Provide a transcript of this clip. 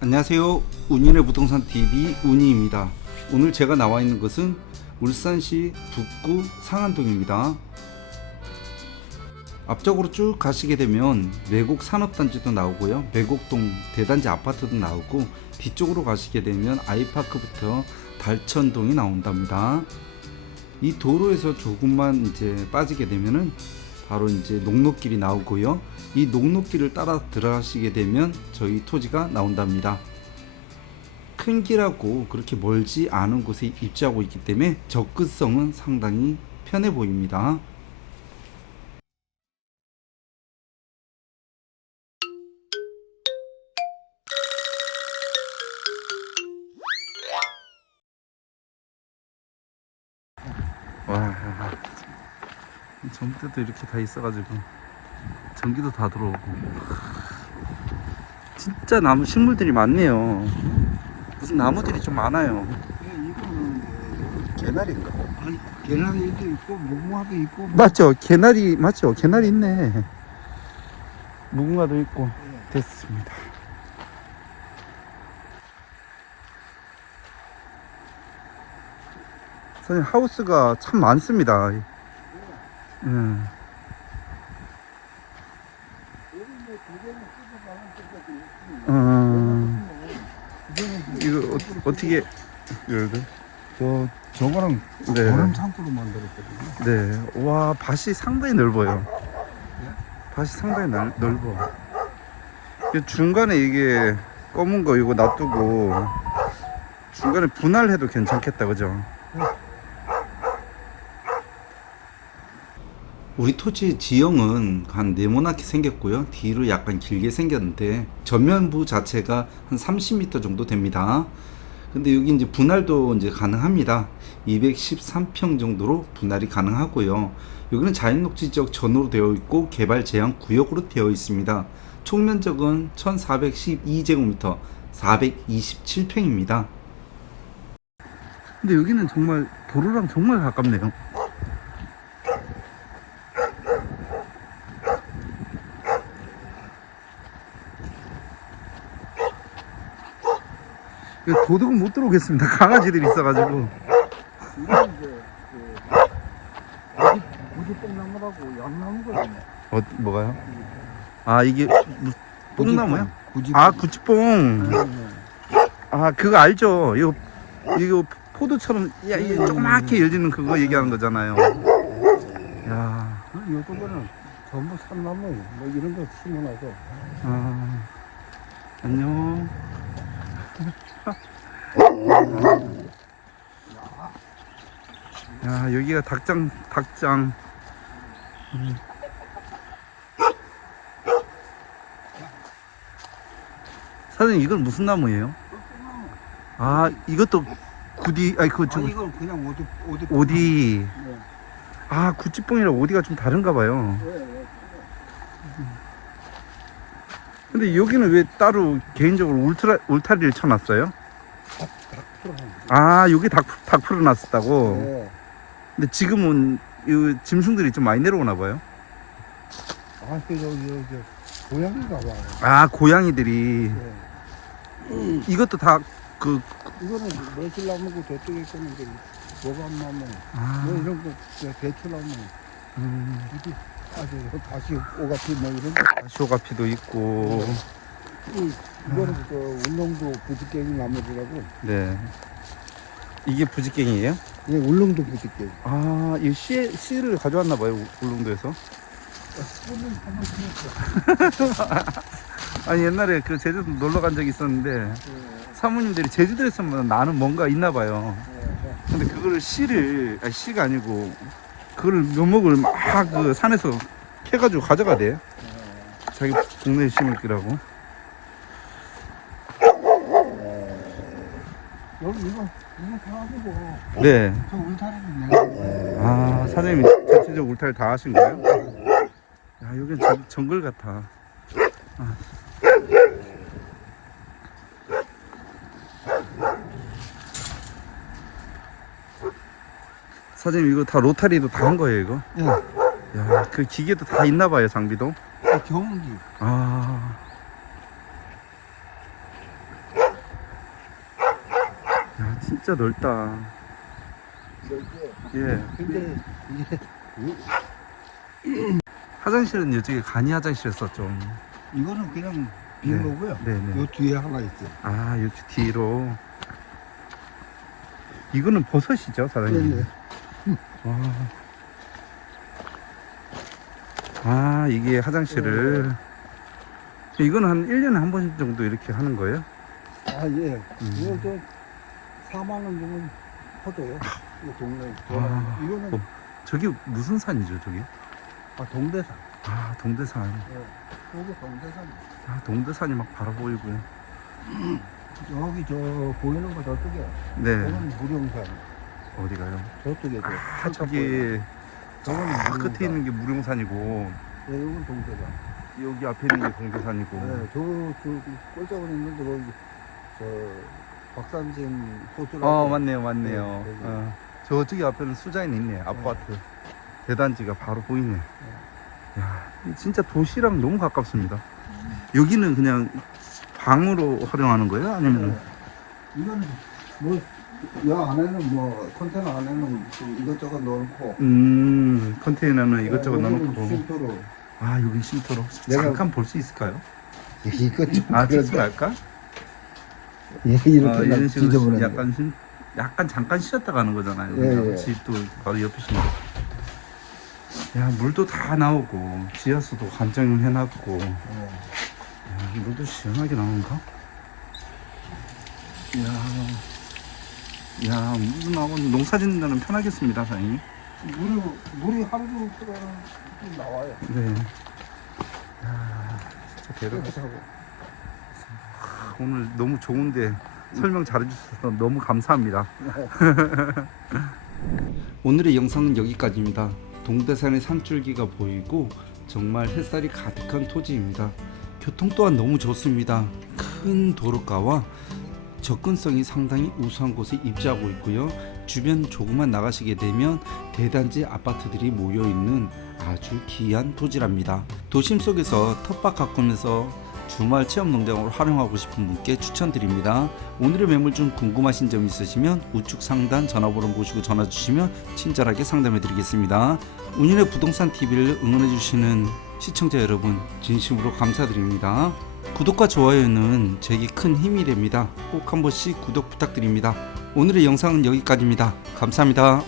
안녕하세요. 운인의 부동산 TV 운이입니다. 오늘 제가 나와 있는 것은 울산시 북구 상안동입니다. 앞쪽으로 쭉 가시게 되면 외곡 산업단지도 나오고요. 외곡동 대단지 아파트도 나오고 뒤쪽으로 가시게 되면 아이파크부터 달천동이 나온답니다. 이 도로에서 조금만 이제 빠지게 되면은 바로 이제 녹록길이 나오고요. 이 녹록길을 따라 들어가시게 되면 저희 토지가 나온답니다. 큰 길하고 그렇게 멀지 않은 곳에 입지하고 있기 때문에 접근성은 상당히 편해 보입니다. 와, 때도 이렇게 다 있어가지고 전기도 다 들어오고 진짜 나무 식물들이 많네요. 무슨 나무들이 좀 많아요. 이거는 개나리인가? 아니 개나리도 있고 무궁화도 있고 뭐 맞죠? 개나리 맞죠? 개나리 있네. 무궁화도 있고 됐습니다. 선생님 하우스가 참 많습니다. 음. 음, 이거 어, 어떻게 열대? 저 저거는 네. 얼음 창고로 만들었거든요. 네, 와 밭이 상당히 넓어요. 밭이 상당히 넓, 넓어. 이 중간에 이게 검은 거 이거 놔두고 중간에 분할해도 괜찮겠다, 그죠? 우리 토지 지형은 한 네모나게 생겼고요. 뒤로 약간 길게 생겼는데 전면부 자체가 한 30m 정도 됩니다. 근데 여기 이제 분할도 이제 가능합니다. 213평 정도로 분할이 가능하고요. 여기는 자연녹지 지역 전으로 되어 있고 개발 제한 구역으로 되어 있습니다. 총 면적은 1412제곱미터 427평입니다. 근데 여기는 정말 도로랑 정말 가깝네요. 도둑은 못 들어오겠습니다. 강아지들이 있어가지고. 이건 이제 그 어디 무지 뽕나무라고 양나무거든요. 어, 뭐가요? 아, 이게 무- 뽕나무야? 구지. 아, 구찌뽕. 아, 그거 알죠? 이거, 이거 포도처럼, 야, 이 조그맣게 열리는 그거 얘기하는 거잖아요. 야, 거는 전부 산나무 뭐 이런 거 심어놔서 아, 안녕. 야, 여기가 닭장, 닭장. 음. 사장님, 이건 무슨 나무예요? 아, 이것도 구디, 아니, 그, 저, 아 이건 그냥 오디 오디 오디. 네. 아, 구찌뽕이랑 오디가 좀 다른가 봐요. 네, 네. 근데 여기는 왜 따로 개인적으로 울트라, 울타리를 쳐놨어요? 아, 여기 닭, 닭 풀어놨었다고? 네. 근데 지금은 이 짐승들이 좀 많이 내려오나 봐요. 아, 그 여기 여기 고양이가 봐요. 아, 고양이들이. 네. 이것도 다 그, 이거는 매실나무고 저쪽에 있는 게 모감나무 아, 뭐 이런 거저 대추나무 음, 이게 아주 다시 오가피 뭐 이런 거 쇼가피도 있고. 이- 이거는 그 울릉도 부지깽이 나무들하고 네. 이게 부지깽이에요? 예 울릉도 부지깽이 아, 이 씨, 씨를 가져왔나 봐요, 우- 울릉도에서. 아니, 옛날에 그 제주도 놀러 간 적이 있었는데, 사모님들이 제주도에서만 나는 뭔가 있나 봐요. 근데 그거를 씨를 아니 씨가 아니고 그거를 묘목을 막 그 산에서 캐가지고 가져가대 자기 동네에 심을 거라고 여기 이거 이거 다 하고 네아 저 울타리는 내가 사장님이 전체적 울타리 다 하신 거예요? 야 여긴 정, 정글 같아 아. 사장님 이거 다 로타리도 다 한 거예요 이거? 예 야, 그 기계도 다 있나 봐요, 장비도. 경운기 아. 진짜 넓다. 넓죠. 예. 근데 이게 화장실은 이쪽에 간이 화장실에서 좀. 이거는 그냥 빈 네. 거고요. 네네. 요 뒤에 하나 있어요. 아, 이쪽 뒤로. 이거는 버섯이죠, 사장님? 네네. 와. 아, 이게 화장실을. 이거는 한 1년에 한 번 정도 이렇게 하는 거예요? 아 예. 음. 이거 저 4만 원 주면 퍼줘요. 이거 동네. 아, 이거는 어. 저기 무슨 산이죠, 저기? 아, 동대산. 아, 동대산. 예. 여기 동대산. 아, 동대산이 막 바로 보이고. 여기 저 보이는 거 저쪽에. 네. 저건 무령산. 어디 가요? 저쪽에 저. 아, 저기 저건 아. 끝에 있는 게 무령산이고 예, 이건 동대산. 여기 앞에 있는 게 동대산이고. 네, 저, 저, 꼴짝은 있는데, 거기, 저, 박산진 호수라고. 어, 맞네요, 맞네요. 네, 거기. 어. 저쪽에 앞에는 수자인 있네, 아파트. 대단지가 바로 보이네. 야, 이 진짜 도시랑 너무 가깝습니다. 여기는 그냥 방으로 활용하는 거예요? 아니면 네. 이거는, 뭐, 여 안에는 뭐, 컨테너 안에는 좀 이것저것 넣고. 음 컨테이너는 이것저것 네, 넣어놓고 쉼터로. 아 여기 쉼터로 내가- 잠깐 볼 수 있을까요? 이것 좀. 아 그런데. 직진할까? 예, 아, 이렇게 이런 막 식으로 지저분해. 약간 쉼, 약간 잠깐 쉬었다 가는 거잖아요. 예, 예. 집도 바로 옆이신데. 야 물도 다 나오고 지하수도 관정을 해놨고 예. 야, 물도 시원하게 나오는가? 야, 야 물도 나오고 농사 짓는 데는 편하겠습니다, 사장님. 물이, 물이 하루 게 나와요. 네. 야, 진짜 대단하다. 깨끗하고. 오늘 너무 좋은데 설명 잘해주셔서 너무 감사합니다. 오늘의 영상은 여기까지입니다. 동대산의 산줄기가 보이고 정말 햇살이 가득한 토지입니다. 교통 또한 너무 좋습니다. 큰 도로가와 접근성이 상당히 우수한 곳에 입지하고 있고요. 주변 조금만 나가시게 되면 대단지 아파트들이 모여 있는 아주 귀한 토지랍니다. 도심 속에서 텃밭 가꾸면서 주말 체험 농장으로 활용하고 싶은 분께 추천드립니다. 오늘의 매물 중 궁금하신 점 있으시면 우측 상단 전화번호 보시고 전화 주시면 친절하게 상담해 드리겠습니다. 운인의 부동산 TV를 응원해 주시는 시청자 여러분 진심으로 감사드립니다. 구독과 좋아요는 제게 큰 힘이 됩니다. 꼭 한 번씩 구독 부탁드립니다. 오늘의 영상은 여기까지입니다. 감사합니다.